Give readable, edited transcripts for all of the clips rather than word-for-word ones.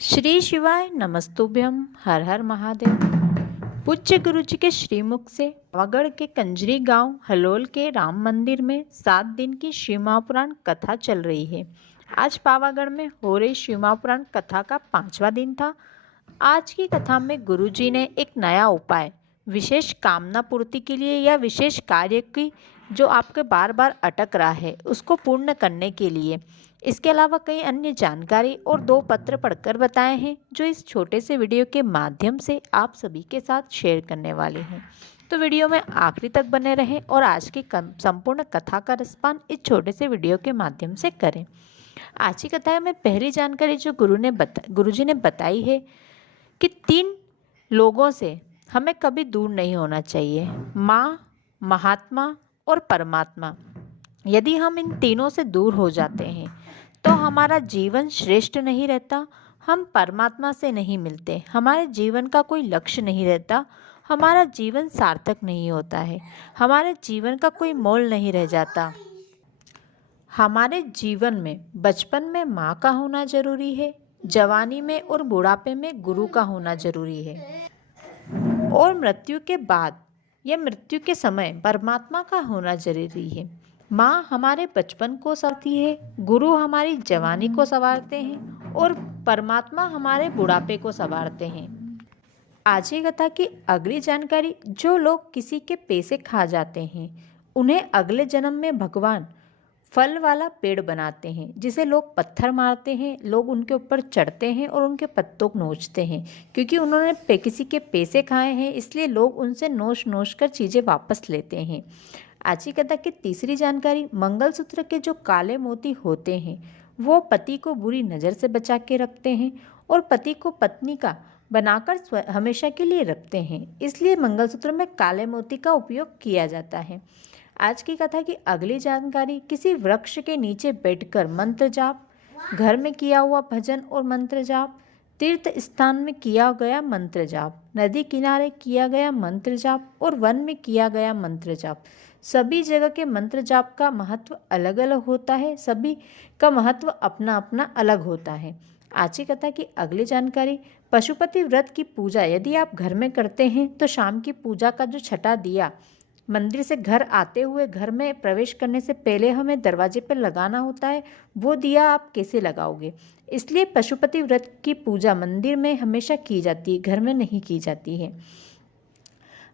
श्री शिवाय नमस्तुभ्यम। हर हर महादेव। पूज्य गुरु जी के श्रीमुख से पावागढ़ के कंजरी गांव हलोल के राम मंदिर में 7 दिन की शिव महापुराण कथा चल रही है। आज पावागढ़ में हो रही शिव महापुराण कथा का 5वां दिन था। आज की कथा में गुरु जी ने एक नया उपाय, विशेष कामना पूर्ति के लिए या विशेष कार्य की जो आपके बार बार अटक रहा है उसको पूर्ण करने के लिए, इसके अलावा कई अन्य जानकारी और 2 पत्र पढ़कर बताए हैं जो इस छोटे से वीडियो के माध्यम से आप सभी के साथ शेयर करने वाले हैं। तो वीडियो में आखिरी तक बने रहें और आज की संपूर्ण कथा का रसपान इस छोटे से वीडियो के माध्यम से करें। आज की कथा में पहली जानकारी जो गुरु जी ने बताई है कि 3 लोगों से हमें कभी दूर नहीं होना चाहिए, माँ, महात्मा और परमात्मा। यदि हम इन तीनों से दूर हो जाते हैं तो हमारा जीवन श्रेष्ठ नहीं रहता, हम परमात्मा से नहीं मिलते, हमारे जीवन का कोई लक्ष्य नहीं रहता, हमारा जीवन सार्थक नहीं होता है, हमारे जीवन का कोई मोल नहीं रह जाता। हमारे जीवन में बचपन में माँ का होना जरूरी है, जवानी में और बुढ़ापे में गुरु का होना जरूरी है, और मृत्यु के बाद या मृत्यु के समय परमात्मा का होना जरूरी है। माँ हमारे बचपन को संवारती है, गुरु हमारी जवानी को संवारते हैं और परमात्मा हमारे बुढ़ापे को संवारते हैं। आज की कथा की अगली जानकारी, जो लोग किसी के पैसे खा जाते हैं उन्हें अगले जन्म में भगवान फल वाला पेड़ बनाते हैं, जिसे लोग पत्थर मारते हैं, लोग उनके ऊपर चढ़ते हैं और उनके पत्तों को नोचते हैं। क्योंकि उन्होंने किसी के पैसे खाए हैं इसलिए लोग उनसे नोच नोच कर चीज़ें वापस लेते हैं। आज की कथा की तीसरी जानकारी, मंगलसूत्र के जो काले मोती होते हैं वो पति को बुरी नज़र से बचा के रखते हैं और पति को पत्नी का बनाकर हमेशा के लिए रखते हैं, इसलिए मंगलसूत्र में काले मोती का उपयोग किया जाता है। आज की कथा की अगली जानकारी, किसी वृक्ष के नीचे बैठकर मंत्र जाप, घर में किया हुआ भजन और मंत्र जाप, तीर्थ स्थान में किया गया मंत्र जाप, नदी किनारे किया गया मंत्र जाप और वन में किया गया मंत्र जाप, सभी जगह के मंत्र जाप का महत्व अलग अलग होता है, सभी का महत्व अपना अपना अलग होता है। आज की कथा की अगली जानकारी, पशुपति व्रत की पूजा यदि आप घर में करते हैं तो शाम की पूजा का जो छठा दिया मंदिर से घर आते हुए घर में प्रवेश करने से पहले हमें दरवाजे पर लगाना होता है, वो दिया आप कैसे लगाओगे? इसलिए पशुपति व्रत की पूजा मंदिर में हमेशा की जाती है, घर में नहीं की जाती है।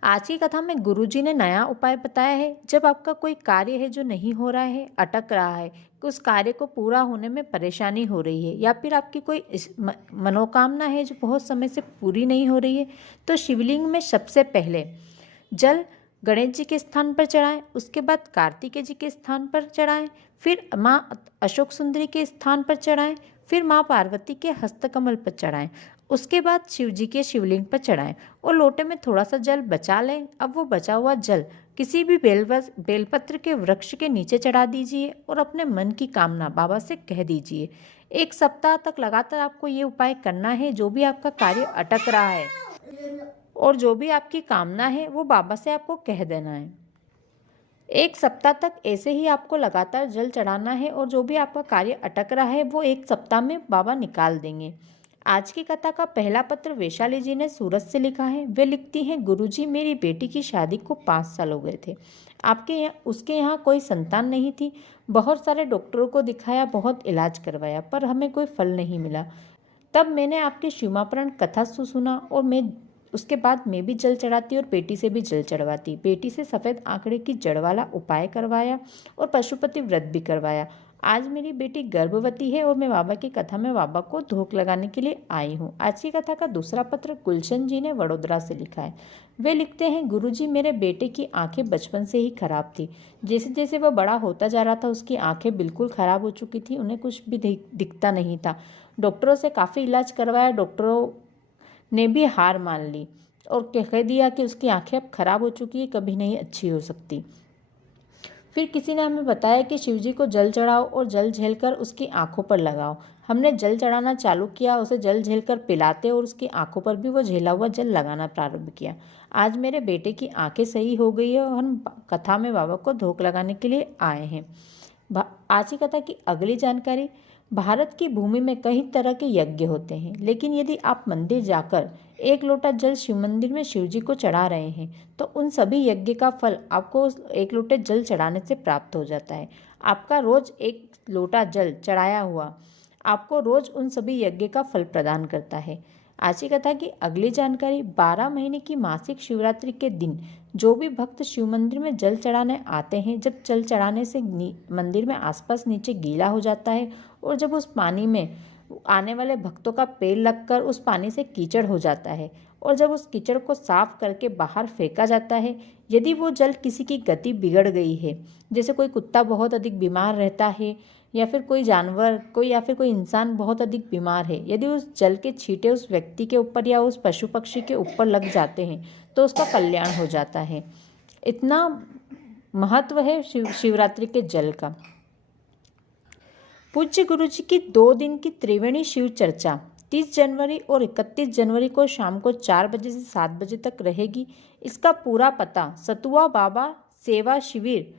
आज की कथा में गुरुजी ने नया उपाय बताया है। जब आपका कोई कार्य है जो नहीं हो रहा है, अटक रहा है, कि उस कार्य को पूरा होने में परेशानी हो रही है, या फिर आपकी कोई मनोकामना है जो बहुत समय से पूरी नहीं हो रही है, तो शिवलिंग में सबसे पहले जल गणेश जी के स्थान पर चढ़ाएं, उसके बाद कार्तिकेय जी के स्थान पर चढ़ाएं, फिर माँ अशोक सुंदरी के स्थान पर चढ़ाएं, फिर माँ पार्वती के हस्तकमल पर चढ़ाएं, उसके बाद शिव जी के शिवलिंग पर चढ़ाएं और लोटे में थोड़ा सा जल बचा लें। अब वो बचा हुआ जल किसी भी बेलपत्र के वृक्ष के नीचे चढ़ा दीजिए और अपने मन की कामना बाबा से कह दीजिए। 1 सप्ताह तक लगातार आपको ये उपाय करना है। जो भी आपका कार्य अटक रहा है और जो भी आपकी कामना है वो बाबा से आपको कह देना है। 1 सप्ताह तक ऐसे ही आपको लगातार जल चढ़ाना है और जो भी आपका कार्य अटक रहा है वो 1 सप्ताह में बाबा निकाल देंगे। आज की कथा का पहला पत्र वैशाली जी ने सूरत से लिखा है। वे लिखती हैं, गुरुजी मेरी बेटी की शादी को 5 साल हो गए थे। उसके यहाँ कोई संतान नहीं थी। बहुत सारे डॉक्टरों को दिखाया, बहुत इलाज करवाया, पर हमें कोई फल नहीं मिला। तब मैंने आपकी शिव महापुराण कथा सुना और उसके बाद मैं भी जल चढ़ाती और बेटी से भी जल चढ़वाती। बेटी से सफ़ेद आंकड़े की जड़ वाला उपाय करवाया और पशुपति व्रत भी करवाया। आज मेरी बेटी गर्भवती है और मैं बाबा की कथा में बाबा को धूप लगाने के लिए आई हूँ। आज की कथा का दूसरा पत्र गुलशन जी ने वडोदरा से लिखा है। वे लिखते हैं, गुरुजी मेरे बेटे की आंखें बचपन से ही खराब थी। जैसे जैसे वह बड़ा होता जा रहा था उसकी आंखें बिल्कुल खराब हो चुकी थी, उन्हें कुछ भी दिखता नहीं था। डॉक्टरों से काफ़ी इलाज करवाया, डॉक्टरों ने भी हार मान ली और कह दिया कि उसकी आंखें अब खराब हो चुकी है, कभी नहीं अच्छी हो सकती। फिर किसी ने हमें बताया कि शिवजी को जल चढ़ाओ और जल झेलकर उसकी आंखों पर लगाओ। हमने जल चढ़ाना चालू किया, उसे जल झेलकर पिलाते और उसकी आंखों पर भी वो झेला हुआ जल लगाना प्रारंभ किया। आज मेरे बेटे की आंखें सही हो गई है और हम कथा में बाबा को धूप लगाने के लिए आए हैं। आज की कथा की अगली जानकारी, भारत की भूमि में कई तरह के यज्ञ होते हैं, लेकिन यदि आप मंदिर जाकर एक लोटा जल शिव मंदिर में शिव जी को चढ़ा रहे हैं तो उन सभी यज्ञ का फल आपको उस एक लोटे जल चढ़ाने से प्राप्त हो जाता है। आपका रोज एक लोटा जल चढ़ाया हुआ आपको रोज उन सभी यज्ञ का फल प्रदान करता है। आज की कथा की अगली जानकारी, 12 महीने की मासिक शिवरात्रि के दिन जो भी भक्त शिव मंदिर में जल चढ़ाने आते हैं, जब जल चढ़ाने से मंदिर में आसपास नीचे गीला हो जाता है और जब उस पानी में आने वाले भक्तों का पैर लगकर उस पानी से कीचड़ हो जाता है और जब उस कीचड़ को साफ करके बाहर फेंका जाता है, यदि वो जल किसी की गति बिगड़ गई है, जैसे कोई कुत्ता बहुत अधिक बीमार रहता है या फिर कोई जानवर या फिर कोई इंसान बहुत अधिक बीमार है, यदि उस जल के छींटे उस व्यक्ति के ऊपर या उस पशु पक्षी के ऊपर लग जाते हैं तो उसका कल्याण हो जाता है। इतना महत्व है शिवरात्रि के जल का। पूज्य गुरु जी की 2 दिन की त्रिवेणी शिव चर्चा 30 जनवरी और 31 जनवरी को शाम को 4 बजे से 7 बजे तक रहेगी। इसका पूरा पता सतुआ बाबा सेवा शिविर,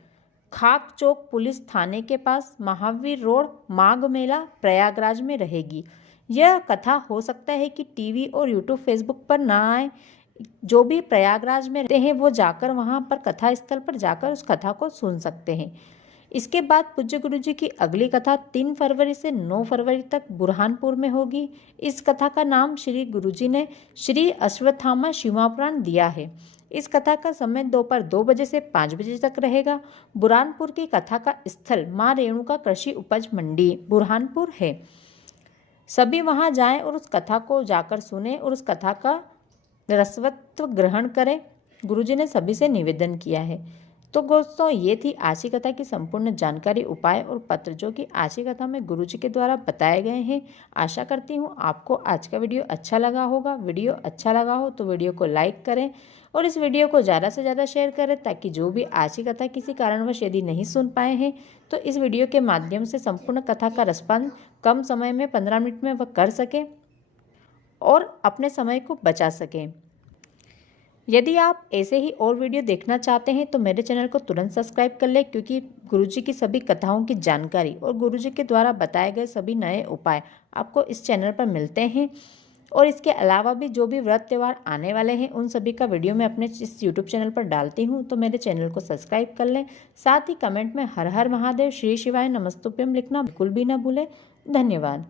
खाक चौक पुलिस थाने के पास, महावीर रोड, माघ मेला, प्रयागराज में रहेगी। यह कथा हो सकता है कि टीवी और यूट्यूब फेसबुक पर ना आए। जो भी प्रयागराज में रहते हैं वो जाकर वहाँ पर कथा स्थल पर जाकर उस कथा को सुन सकते हैं। इसके बाद पूज्य गुरु जी की अगली कथा 3 फरवरी से 9 फरवरी तक बुरहानपुर में होगी। इस कथा का नाम श्री गुरु जी ने श्री अश्वत्थामा शिवपुराण दिया है। इस कथा का समय दोपहर 2 बजे से 5 बजे तक रहेगा। बुरहानपुर की कथा का स्थल माँ रेणुका कृषि उपज मंडी बुरहानपुर है। सभी वहां जाएं और उस कथा को जाकर सुने और उस कथा का रसवत्व ग्रहण करें, गुरुजी ने सभी से निवेदन किया है। तो दोस्तों, ये थी आज की कथा की संपूर्ण जानकारी, उपाय और पत्र जो कि आज की कथा में गुरुजी के द्वारा बताए गए हैं। आशा करती हूँ आपको आज का वीडियो अच्छा लगा होगा। वीडियो अच्छा लगा हो तो वीडियो को लाइक करें और इस वीडियो को ज़्यादा से ज़्यादा शेयर करें ताकि जो भी आज की कथा किसी कारणवश यदि नहीं सुन पाए हैं तो इस वीडियो के माध्यम से संपूर्ण कथा का रसपान कम समय में 15 मिनट में वह कर सकें और अपने समय को बचा सकें। यदि आप ऐसे ही और वीडियो देखना चाहते हैं तो मेरे चैनल को तुरंत सब्सक्राइब कर लें, क्योंकि गुरुजी की सभी कथाओं की जानकारी और गुरुजी के द्वारा बताए गए सभी नए उपाय आपको इस चैनल पर मिलते हैं। और इसके अलावा भी जो भी व्रत त्यौहार आने वाले हैं उन सभी का वीडियो मैं अपने इस यूट्यूब चैनल पर डालती हूँ, तो मेरे चैनल को सब्सक्राइब कर लें। साथ ही कमेंट में हर हर महादेव, श्री शिवाय, नमस्तुभ्यम लिखना बिल्कुल भी ना भूलें। धन्यवाद।